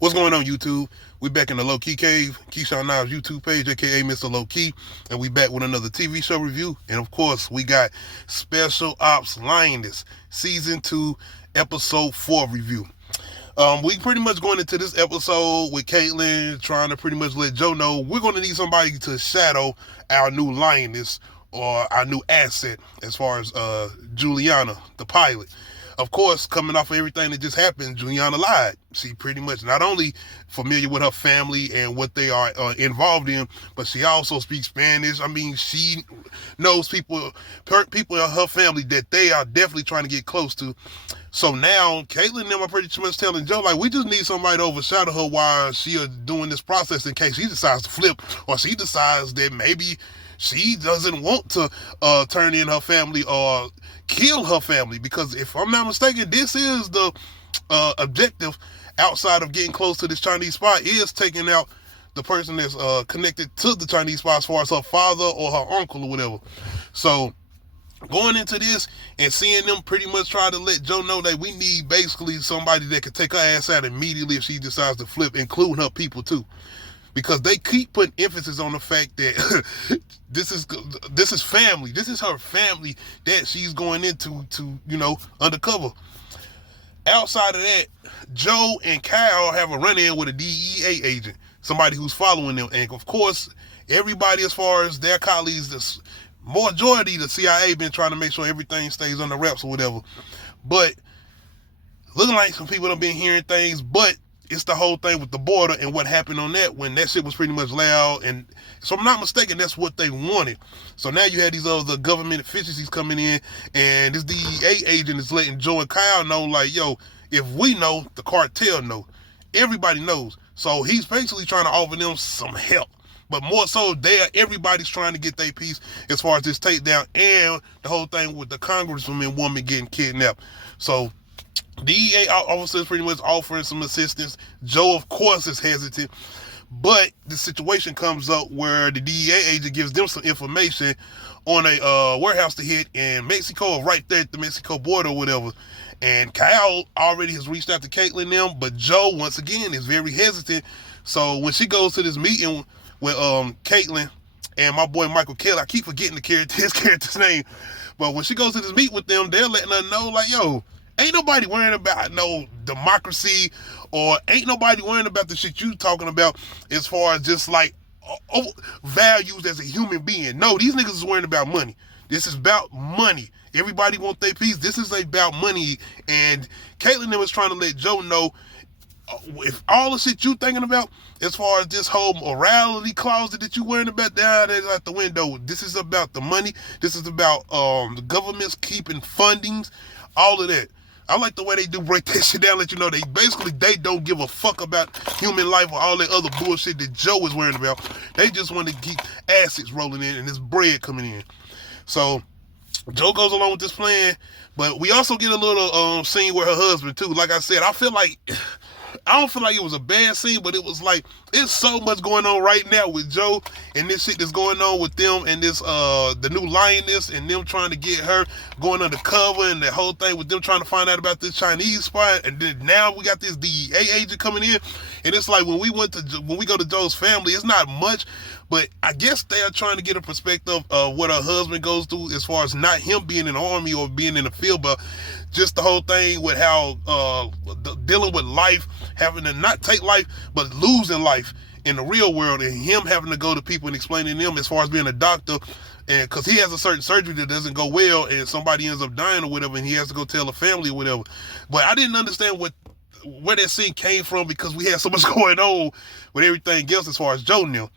What's going on, YouTube? We back in the Low Key Cave, Keyshawn Knobs YouTube page, aka Mr. Low Key, and we back with another TV show review. And of course, we got Special Ops Lioness Season 2, Episode 4 review. We pretty much going into this episode with Caitlyn trying to pretty much let Joe know we're going to need somebody to shadow our new lioness or our new asset as far as Juliana, the pilot. Of course, coming off of everything that just happened, Juliana lied. She pretty much not only familiar with her family and what they are involved in, but she also speaks Spanish. I mean, she knows people in her family that they are definitely trying to get close to. So now, Caitlyn and them are pretty much telling Joe, like, we just need somebody to overshadow her while she is doing this process in case she decides to flip or she decides that maybe she doesn't want to turn in her family or kill her family, because if I'm not mistaken, this is the objective outside of getting close to this Chinese spy, is taking out the person that's connected to the Chinese spy as far as her father or her uncle or whatever. So going into this and seeing them pretty much try to let Joe know that we need basically somebody that can take her ass out immediately if she decides to flip, including her people too. Because they keep putting emphasis on the fact that this is family. This is her family that she's going into to, undercover. Outside of that, Joe and Kyle have a run-in with a DEA agent, somebody who's following them. And of course, everybody as far as their colleagues, the majority, the CIA been trying to make sure everything stays under wraps or whatever. But looking like some people have been hearing things, but it's the whole thing with the border and what happened on that when that shit was pretty much loud. And so I'm not mistaken, that's what they wanted. So now you had these other government efficiencies coming in, and this DEA agent is letting Joe and Kyle know, like, yo, if we know, the cartel know. Everybody knows. So he's basically trying to offer them some help. But more so, everybody's trying to get their piece as far as this takedown and the whole thing with the congresswoman woman getting kidnapped. So DEA officers pretty much offering some assistance. Joe, of course, is hesitant, but the situation comes up where the DEA agent gives them some information on a warehouse to hit in Mexico, or right there at the Mexico border or whatever. And Kyle already has reached out to Caitlyn and them, but Joe, once again, is very hesitant. So when she goes to this meeting with Caitlyn and my boy Michael Kelly, I keep forgetting his character's name, but when she goes to this meet with them, they're letting her know, like, yo, ain't nobody worrying about no democracy, or ain't nobody worrying about the shit you talking about as far as just like values as a human being. No, these niggas is worrying about money. This is about money. Everybody want their piece. This is about money. And Caitlyn was trying to let Joe know, if all the shit you thinking about as far as this whole morality clause that you worrying about down there out the window, this is about the money. This is about the government's keeping fundings, all of that. I like the way they do break that shit down, let you know they don't give a fuck about human life or all that other bullshit that Joe is worrying about. They just want to keep assets rolling in and this bread coming in. So Joe goes along with this plan, but we also get a little scene with her husband too. Like I said, I don't feel like it was a bad scene, but it was like, it's so much going on right now with Joe and this shit that's going on with them and this the new Lioness and them trying to get her going undercover, and the whole thing with them trying to find out about this Chinese spy. And then now we got this DEA agent coming in, and it's like when we go to Joe's family, it's not much, but I guess they are trying to get a perspective of what her husband goes through as far as not him being in the army or being in the field, but just the whole thing with how dealing with life, having to not take life, but losing life in the real world, and him having to go to people and explaining to them as far as being a doctor, and because he has a certain surgery that doesn't go well and somebody ends up dying or whatever, and he has to go tell the family or whatever. But I didn't understand where that scene came from, because we had so much going on with everything else as far as Joe knew.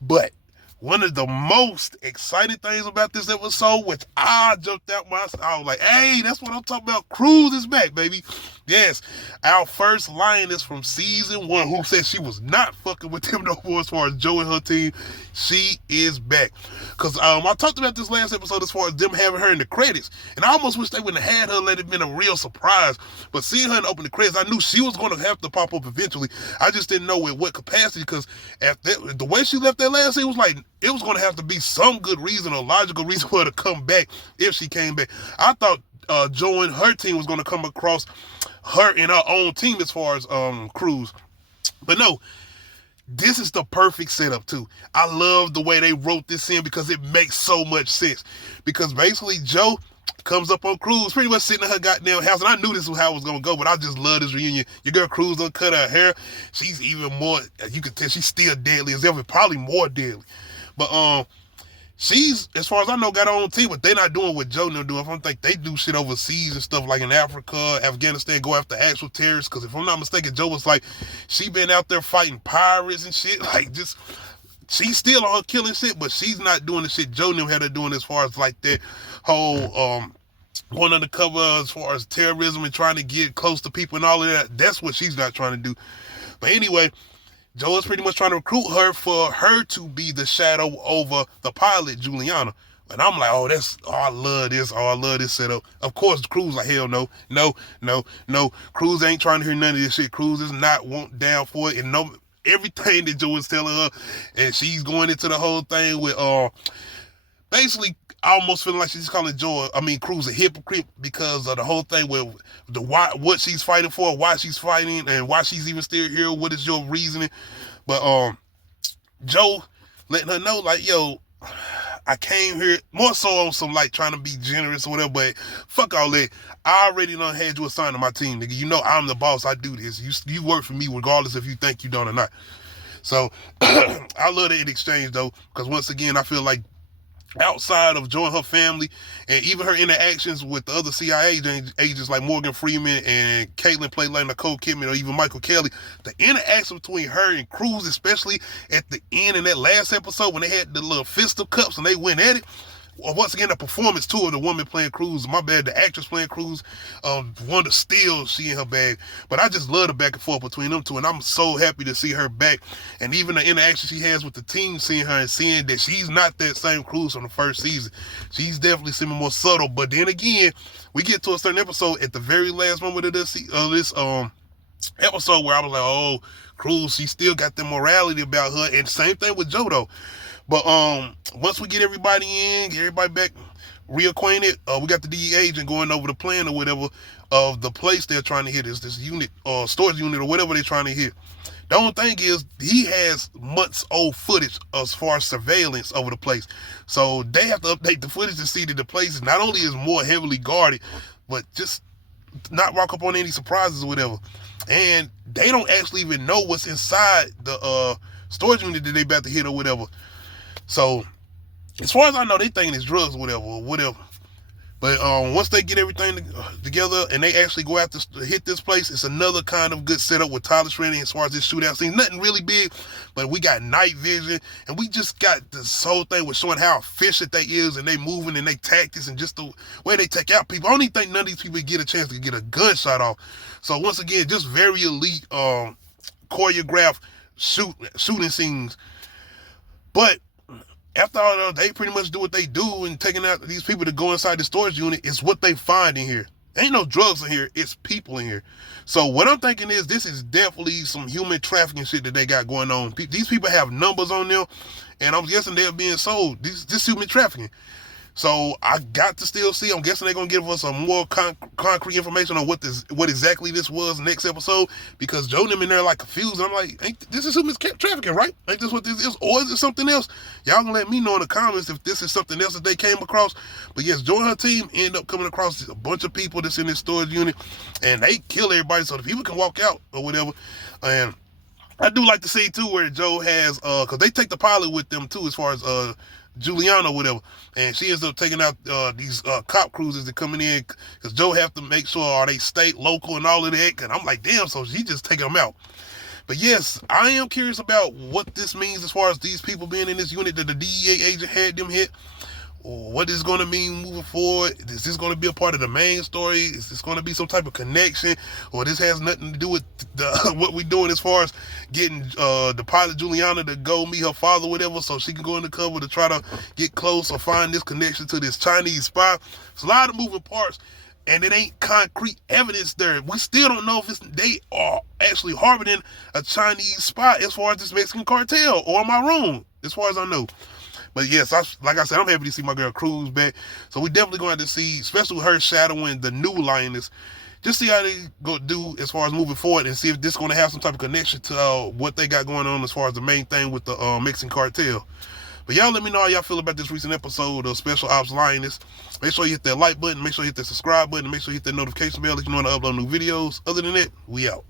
But one of the most exciting things about this episode, which I jumped out I was like, hey, that's what I'm talking about. Cruz is back, baby. Yes, our first Lioness from season 1, who said she was not fucking with them no more as far as Joe and her team. She is back. Because I talked about this last episode as far as them having her in the credits. And I almost wish they wouldn't have had her, let it been a real surprise. But seeing her in open the credits, I knew she was going to have to pop up eventually. I just didn't know in what capacity, because the way she left that last scene was like, it was going to have to be some good reason or logical reason for her to come back if she came back. I thought Joe and her team was going to come across her in her own team as far as Cruz. But no, this is the perfect setup too. I love the way they wrote this in because it makes so much sense. Because basically Joe comes up on Cruz, pretty much sitting in her goddamn house, and I knew this was how it was gonna go, but I just love this reunion. Your girl Cruz done cut her hair. She's even more, you can tell she's still deadly as ever, probably more deadly. But she's, as far as I know, got her own team, but they're not doing what Joe and them do. I don't think they do shit overseas and stuff like in Africa, Afghanistan, go after actual terrorists. Because if I'm not mistaken, Joe was like, she been out there fighting pirates and shit. Like, just, she's still on her killing shit, but she's not doing the shit Joe and them had her doing as far as like that whole, going undercover as far as terrorism and trying to get close to people and all of that. That's what she's not trying to do. But anyway, Joe is pretty much trying to recruit her for her to be the shadow over the pilot, Juliana. And I'm like, I love this. I love this setup. Of course, Cruz like, hell no. Cruz ain't trying to hear none of this shit. Cruz is not down for it. And no, everything that Joe is telling her, and she's going into the whole thing with, basically, I almost feeling like she's calling Cruz a hypocrite because of the whole thing with what she's fighting for, why she's fighting, and why she's even still here. What is your reasoning? But Joe letting her know, like, yo, I came here more so on some like trying to be generous or whatever, but fuck all that. I already done had you assigned to my team, nigga. You know I'm the boss. I do this. You work for me regardless if you think you done or not. So I love that exchange though, because once again I feel like outside of Joe and her family and even her interactions with the other CIA agents like Morgan Freeman and Caitlin played like Nicole Kidman or even Michael Kelly, the interaction between her and Cruz, especially at the end in that last episode when they had the little fist of cups and they went at it. Once again, the performance too of the woman playing Cruz, my bad, the actress playing Cruz, Wanda Steele, she in her bag. But I just love the back and forth between them two, and I'm so happy to see her back. And even the interaction she has with the team, seeing her and seeing that she's not that same Cruz from the first season. She's definitely seeming more subtle. But then again, we get to a certain episode at the very last moment of this episode where I was like, oh, Cruz, she still got the morality about her. And same thing with Joe though. But once we get everybody in, get everybody back reacquainted, we got the DEA agent going over the plan or whatever of the place they're trying to hit, this unit or storage unit or whatever they're trying to hit. The only thing is he has months old footage as far as surveillance over the place. So they have to update the footage to see that the place not only is more heavily guarded, but just not walk up on any surprises or whatever. And they don't actually even know what's inside the storage unit that they about to hit or whatever. So, as far as I know, they thinking it's drugs or whatever. But once they get everything together and they actually go out to hit this place, it's another kind of good setup with Tyler Shreddy as far as this shootout scene. Nothing really big, but we got night vision, and we just got this whole thing with showing how efficient they is, and they moving, and they tactics, and just the way they take out people. I don't even think none of these people get a chance to get a gunshot off. So once again, just very elite choreographed shooting scenes. But after all that, they pretty much do what they do and taking out these people to go inside the storage unit. It's what they find in here. Ain't no drugs in here. It's people in here. So what I'm thinking is this is definitely some human trafficking shit that they got going on. These people have numbers on them, and I'm guessing they're being sold. This human trafficking. So I got to still see. I'm guessing they're gonna give us some more concrete information on what exactly this was next episode, because Joe and them in there like confused. I'm like, this is human trafficking, right? Ain't this what this is, or is it something else? Y'all can let me know in the comments if this is something else that they came across. But yes, Joe and her team end up coming across a bunch of people that's in this storage unit, and they kill everybody so the people can walk out or whatever. And I do like to see too where Joe has because they take the pilot with them too, as far as Juliana or whatever, and she ends up taking out these cop cruisers that coming in, because Joe have to make sure are they state, local, and all of that. And I'm like, damn, so she just take them out. But yes, I am curious about what this means as far as these people being in this unit that the DEA agent had them hit. What is going to mean moving forward? Is this going to be a part of the main story? Is this going to be some type of connection? Or this has nothing to do with what we're doing as far as getting the pilot Juliana to go meet her father or whatever, so she can go undercover to try to get close or find this connection to this Chinese spy? It's a lot of moving parts, and it ain't concrete evidence there. We still don't know if they are actually harboring a Chinese spy as far as this Mexican cartel, or am I wrong? As far as I know. But yes, like I said, I'm happy to see my girl Cruz back. So we definitely going to see, especially with her shadowing the new Lioness. just see how they go do as far as moving forward, and see if this is going to have some type of connection to what they got going on as far as the main thing with the Mexican cartel. But y'all let me know how y'all feel about this recent episode of Special Ops Lioness. Make sure you hit that like button, make sure you hit that subscribe button, and make sure you hit that notification bell if you want to upload new videos. Other than that, we out.